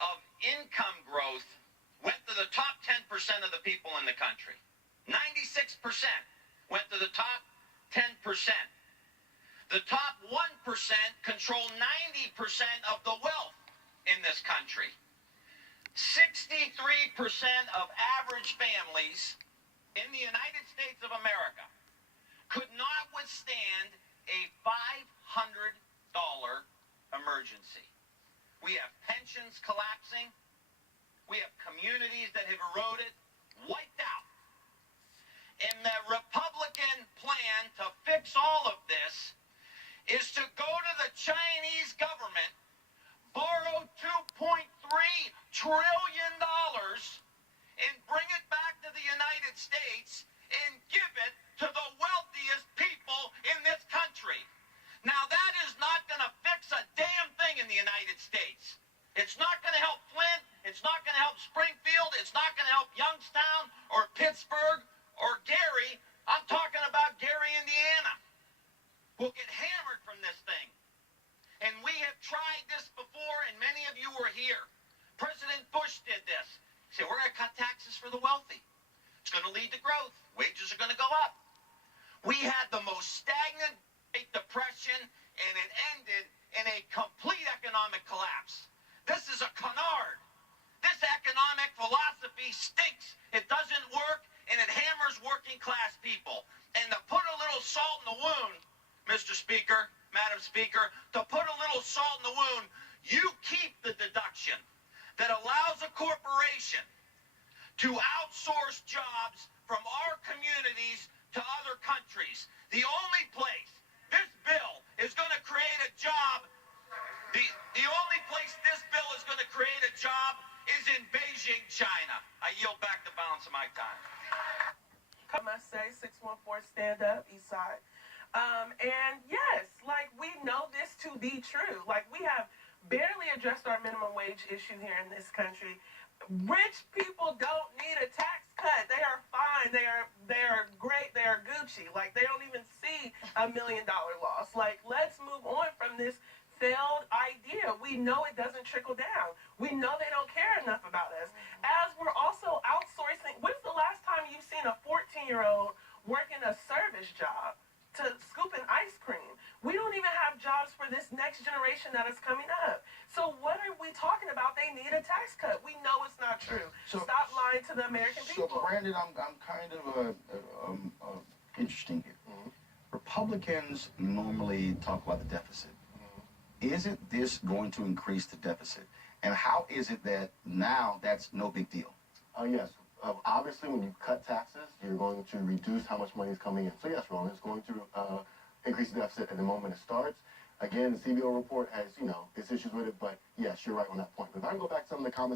of income growth went to the top 10% of the people in the country. 96% went to the top 10%. The top 1% control 90% of the wealth in this country. 63% of average families in the United States of America could not withstand a $500 emergency. We have pensions collapsing. We have communities that have eroded, wiped out. And the Republican plan to fix all of this is to go to the Chinese government, borrow $2.3 trillion, and bring it back to the United States and give it to the wealthiest people in this country. Now, that is not going to fix a damn thing in the United States. It's not going to help Flint. It's not going to help Springfield. It's not going to help Youngstown or Pittsburgh or Gary. I'm talking about Gary, Indiana. We'll get hammered from this thing. And we have tried this before, and many of you were here. President Bush did this. He said, we're going to cut taxes for the wealthy. It's going to lead to growth. Wages are going to go up. We had the most stagnant Great Depression, and it ended in a complete economic collapse. This is a canard. This economic philosophy stinks. It doesn't work, and it hammers working class people. And to put a little salt in the wound, Mr. Speaker, Madam Speaker, to put a little salt in the wound, you keep the deduction that allows a corporation to outsource jobs from our communities to other countries. The only place this bill is going to create a job, the only place this bill is going to create a job is in Beijing, China. I yield back the balance of my time. I must say, 614 stand up, East Side. And yes, like, we know this to be true. Like, we have barely addressed our minimum wage issue here in this country. Rich people don't need a tax cut. They are fine. They are great. They are Gucci. Like, they don't even see $1 million loss. Like, let's move on from this failed idea. We know it doesn't trickle down. We know they don't care enough about us. As we're also outsourcing, when's the last time you've seen a 14-year-old working a service job to scooping ice cream? We don't even have jobs for this next generation that is coming up. So what are we talking about? They need a tax cut. We know it's not true. Stop lying to the American people. So, Brandon, I'm kind of interesting here. Republicans normally talk about the deficit. Isn't this going to increase the deficit? And how is it that now that's no big deal? Yes. Obviously, when you cut taxes, you're going to reduce how much money is coming in. So yes, Ron, it's going to increase the deficit at the moment it starts. Again, the CBO report has, its issues with it, but yes, you're right on that point. But if I can go back to some of the comments